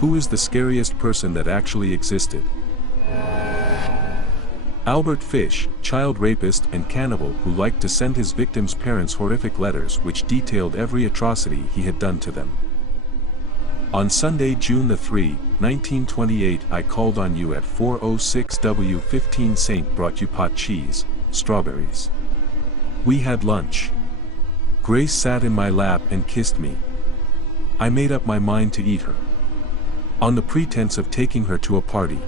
Who is the scariest person that actually existed? Albert Fish, child rapist and cannibal who liked to send his victims' parents horrific letters which detailed every atrocity he had done to them. On Sunday, June 3, 1928, I called on you at 406 W15 St. brought you pot cheese, strawberries. We had lunch. Grace sat in my lap and kissed me. I made up my mind to eat her. On the pretense of taking her to a party.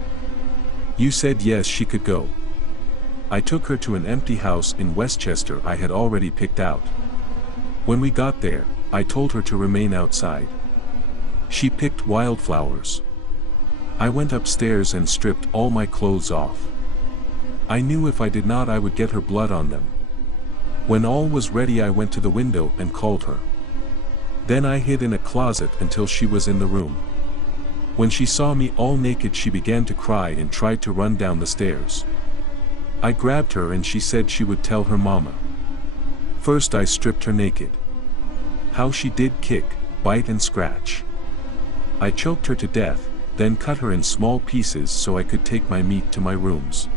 You said yes, she could go. I took her to an empty house in Westchester I had already picked out. When we got there, I told her to remain outside. She picked wildflowers. I went upstairs and stripped all my clothes off. I knew if I did not I would get her blood on them. When all was ready I went to the window and called her. Then I hid in a closet until she was in the room. When she saw me all naked she began to cry and tried to run down the stairs. I grabbed her and she said she would tell her mama. First I stripped her naked. How she did kick, bite and scratch. I choked her to death, then cut her in small pieces so I could take my meat to my rooms.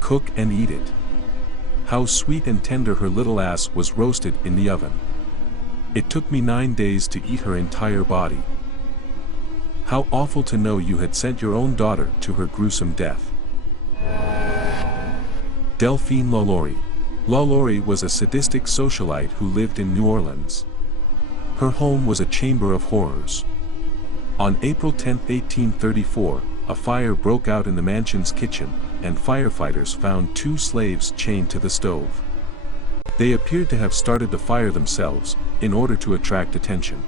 Cook and eat it. How sweet and tender her little ass was roasted in the oven. It took me 9 days to eat her entire body. How awful to know you had sent your own daughter to her gruesome death. Delphine LaLaurie. LaLaurie was a sadistic socialite who lived in New Orleans. Her home was a chamber of horrors. On April 10, 1834, a fire broke out in the mansion's kitchen, and firefighters found 2 slaves chained to the stove. They appeared to have started the fire themselves, in order to attract attention.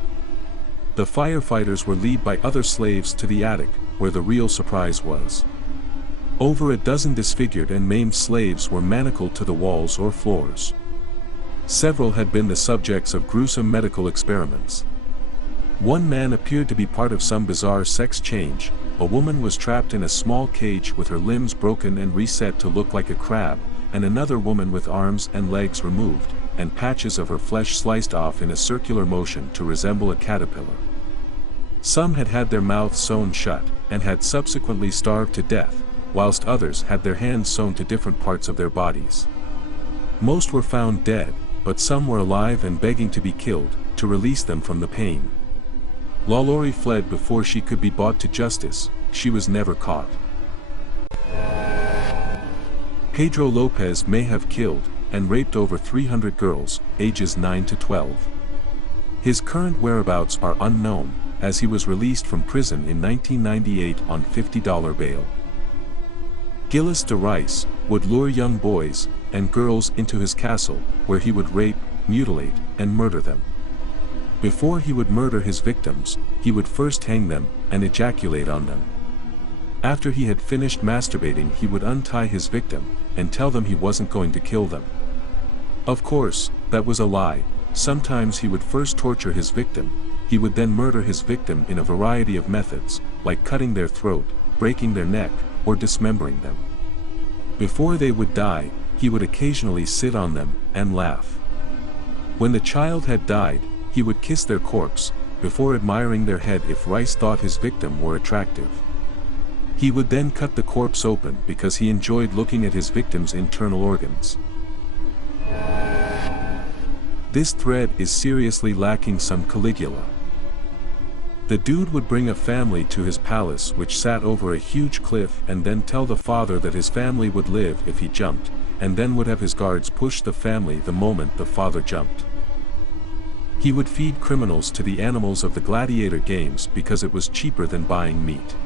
The firefighters were led by other slaves to the attic, where the real surprise was. Over a dozen disfigured and maimed slaves were manacled to the walls or floors. Several had been the subjects of gruesome medical experiments. One man appeared to be part of some bizarre sex change. A woman was trapped in a small cage with her limbs broken and reset to look like a crab, and another woman with arms and legs removed, and patches of her flesh sliced off in a circular motion to resemble a caterpillar. Some had had their mouths sewn shut, and had subsequently starved to death, whilst others had their hands sewn to different parts of their bodies. Most were found dead, but some were alive and begging to be killed, to release them from the pain. LaLaurie fled before she could be brought to justice. She was never caught. Pedro Lopez may have killed and raped over 300 girls, ages 9 to 12. His current whereabouts are unknown, as he was released from prison in 1998 on $50 bail. Gilles de Rice would lure young boys and girls into his castle, where he would rape, mutilate, and murder them. Before he would murder his victims, he would first hang them and ejaculate on them. After he had finished masturbating, he would untie his victim and tell them he wasn't going to kill them. Of course, that was a lie. Sometimes he would first torture his victim. He would then murder his victim in a variety of methods, like cutting their throat, breaking their neck, or dismembering them. Before they would die, he would occasionally sit on them and laugh. When the child had died, he would kiss their corpse, before admiring their head if Rice thought his victim were attractive. He would then cut the corpse open because he enjoyed looking at his victim's internal organs. This thread is seriously lacking some Caligula. The dude would bring a family to his palace which sat over a huge cliff and then tell the father that his family would live if he jumped, and then would have his guards push the family the moment the father jumped. He would feed criminals to the animals of the gladiator games because it was cheaper than buying meat.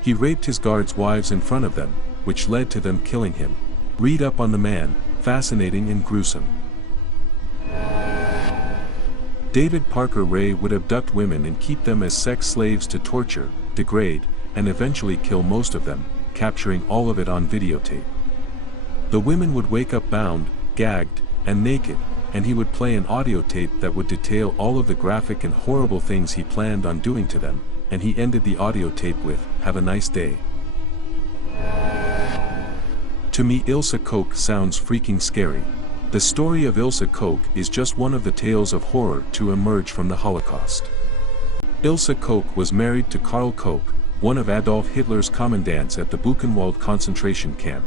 He raped his guards' wives in front of them, which led to them killing him. Read up on the man, fascinating and gruesome. David Parker Ray would abduct women and keep them as sex slaves to torture, degrade, and eventually kill most of them, capturing all of it on videotape. The women would wake up bound, gagged, and naked, and he would play an audio tape that would detail all of the graphic and horrible things he planned on doing to them, and he ended the audio tape with, "Have a nice day." To me, Ilsacoke sounds freaking scary. The story of Ilsacoke is just one of the tales of horror to emerge from the Holocaust. Ilsacoke was married to Karl Koch, one of Adolf Hitler's commandants at the Buchenwald concentration camp.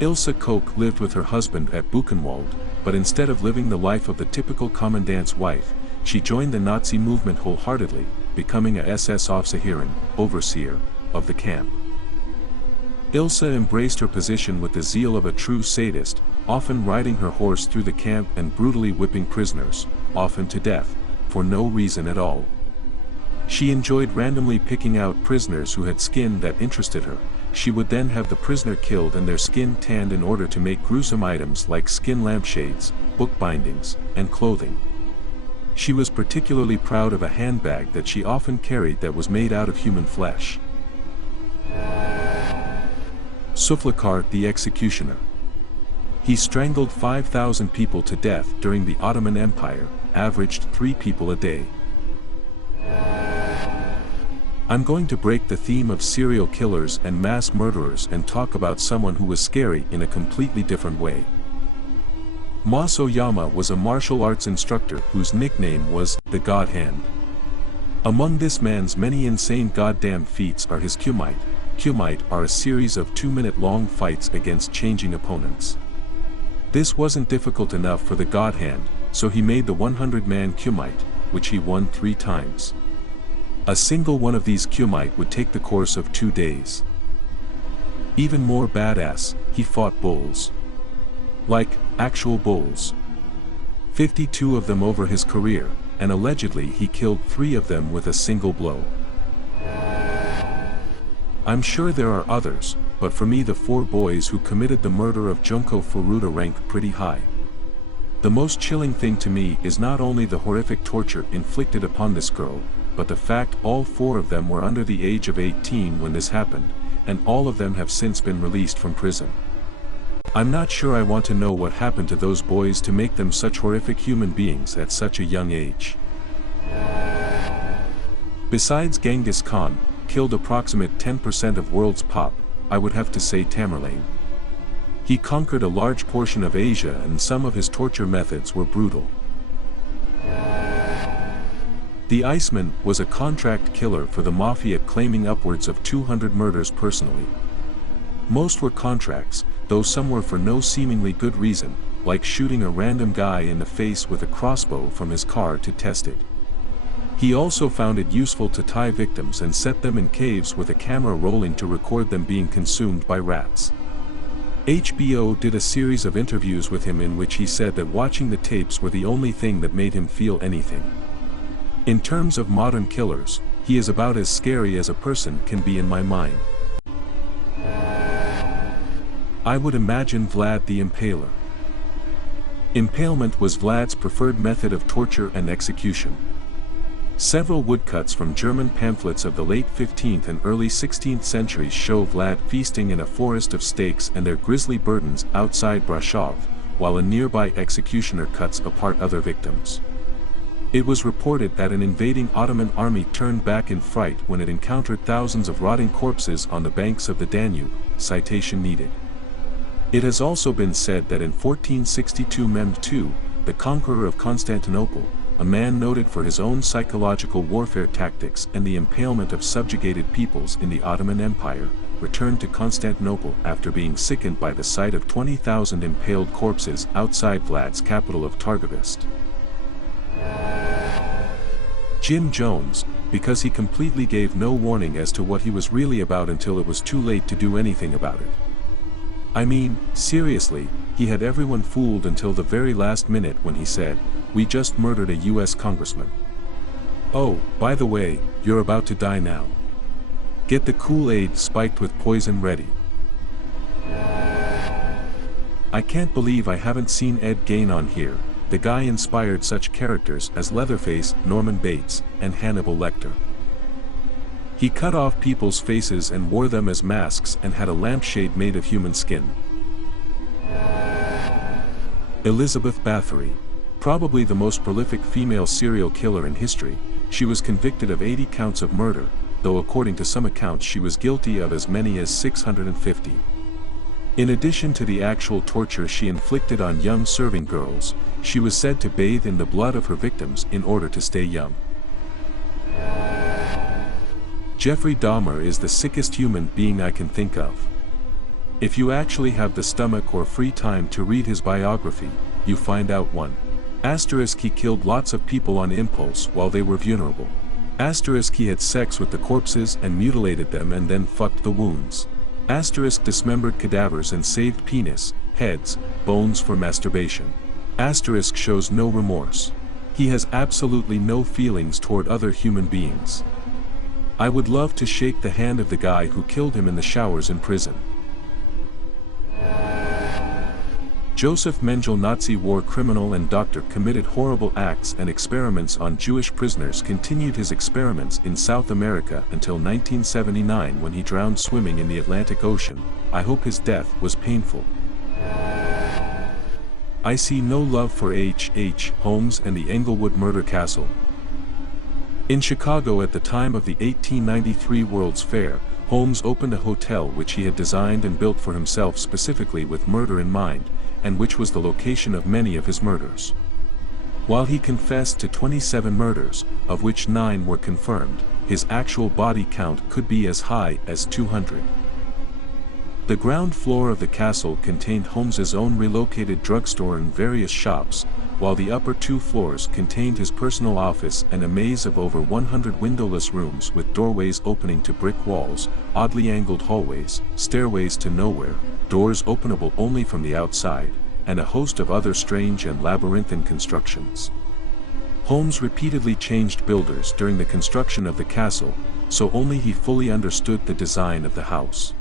Ilsacoke lived with her husband at Buchenwald, but instead of living the life of the typical commandant's wife, she joined the Nazi movement wholeheartedly, becoming a SS Aufseherin, overseer, of the camp. Ilsa embraced her position with the zeal of a true sadist, often riding her horse through the camp and brutally whipping prisoners, often to death, for no reason at all. She enjoyed randomly picking out prisoners who had skin that interested her. She would then have the prisoner killed and their skin tanned in order to make gruesome items like skin lampshades, book bindings, and clothing. She was particularly proud of a handbag that she often carried that was made out of human flesh. Sulfikar the executioner. He strangled 5,000 people to death during the Ottoman Empire, averaged 3 people a day. I'm going to break the theme of serial killers and mass murderers and talk about someone who was scary in a completely different way. Masoyama was a martial arts instructor whose nickname was the God Hand. Among this man's many insane goddamn feats are his kumite. Kumite are a series of 2-minute-long fights against changing opponents. This wasn't difficult enough for the God Hand, so he made the 100-man kumite, which he won 3 times. A single one of these kumite would take the course of 2 days. Even more badass, he fought bulls. Like, actual bulls. 52 of them over his career, and allegedly he killed 3 of them with a single blow. I'm sure there are others, but for me the 4 boys who committed the murder of Junko Furuta rank pretty high. The most chilling thing to me is not only the horrific torture inflicted upon this girl, but the fact all 4 of them were under the age of 18 when this happened, and all of them have since been released from prison. I'm not sure I want to know what happened to those boys to make them such horrific human beings at such a young age. Besides Genghis Khan, killed approximate 10% of world's pop, I would have to say Tamerlane. He conquered a large portion of Asia and some of his torture methods were brutal. The Iceman was a contract killer for the mafia, claiming upwards of 200 murders personally. Most were contracts, though some were for no seemingly good reason, like shooting a random guy in the face with a crossbow from his car to test it. He also found it useful to tie victims and set them in caves with a camera rolling to record them being consumed by rats. HBO did a series of interviews with him in which he said that watching the tapes were the only thing that made him feel anything. In terms of modern killers, he is about as scary as a person can be in my mind. I would imagine Vlad the Impaler. Impalement was Vlad's preferred method of torture and execution. Several woodcuts from German pamphlets of the late 15th and early 16th centuries show Vlad feasting in a forest of stakes and their grisly burdens outside Brasov, while a nearby executioner cuts apart other victims. It was reported that an invading Ottoman army turned back in fright when it encountered thousands of rotting corpses on the banks of the Danube, citation needed. It has also been said that in 1462 Mehmed II, the conqueror of Constantinople, a man noted for his own psychological warfare tactics and the impalement of subjugated peoples in the Ottoman Empire, returned to Constantinople after being sickened by the sight of 20,000 impaled corpses outside Vlad's capital of Targovist. Jim Jones, because he completely gave no warning as to what he was really about until it was too late to do anything about it. I mean, seriously, he had everyone fooled until the very last minute when he said, "We just murdered a US congressman. Oh, by the way, you're about to die now. Get the Kool-Aid spiked with poison ready." I can't believe I haven't seen Ed Gein on here. The guy inspired such characters as Leatherface, Norman Bates, and Hannibal Lecter. He cut off people's faces and wore them as masks and had a lampshade made of human skin. Elizabeth Bathory. Probably the most prolific female serial killer in history, she was convicted of 80 counts of murder, though according to some accounts she was guilty of as many as 650. In addition to the actual torture she inflicted on young serving girls, she was said to bathe in the blood of her victims in order to stay young. Jeffrey Dahmer is the sickest human being I can think of. If you actually have the stomach or free time to read his biography, you find out one. He killed lots of people on impulse while they were vulnerable. He had sex with the corpses and mutilated them and then fucked the wounds. Dismembered cadavers and saved penis, heads, bones for masturbation. Shows no remorse. He has absolutely no feelings toward other human beings. I would love to shake the hand of the guy who killed him in the showers in prison. Joseph Mengele, Nazi war criminal and doctor, committed horrible acts and experiments on Jewish prisoners. Continued his experiments in South America until 1979 when he drowned swimming in the Atlantic Ocean. I hope his death was painful. I see no love for H.H. Holmes and the Englewood murder castle. In Chicago at the time of the 1893 World's Fair, Holmes opened a hotel which he had designed and built for himself specifically with murder in mind, and which was the location of many of his murders. While he confessed to 27 murders, of which 9 were confirmed, his actual body count could be as high as 200. The ground floor of the castle contained Holmes's own relocated drugstore and various shops, while the upper 2 floors contained his personal office and a maze of over 100 windowless rooms with doorways opening to brick walls, oddly angled hallways, stairways to nowhere, doors openable only from the outside, and a host of other strange and labyrinthine constructions. Holmes repeatedly changed builders during the construction of the castle, so only he fully understood the design of the house.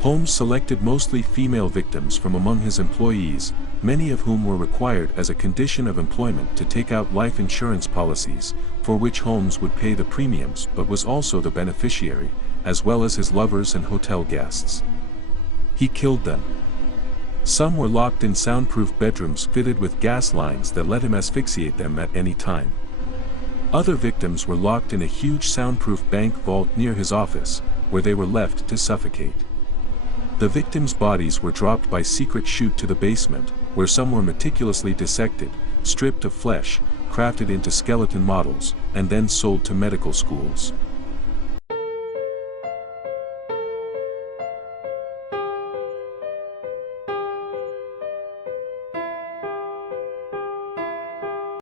Holmes selected mostly female victims from among his employees, many of whom were required as a condition of employment to take out life insurance policies, for which Holmes would pay the premiums but was also the beneficiary, as well as his lovers and hotel guests. He killed them. Some were locked in soundproof bedrooms fitted with gas lines that let him asphyxiate them at any time. Other victims were locked in a huge soundproof bank vault near his office, where they were left to suffocate. The victims' bodies were dropped by secret chute to the basement, where some were meticulously dissected, stripped of flesh, crafted into skeleton models, and then sold to medical schools.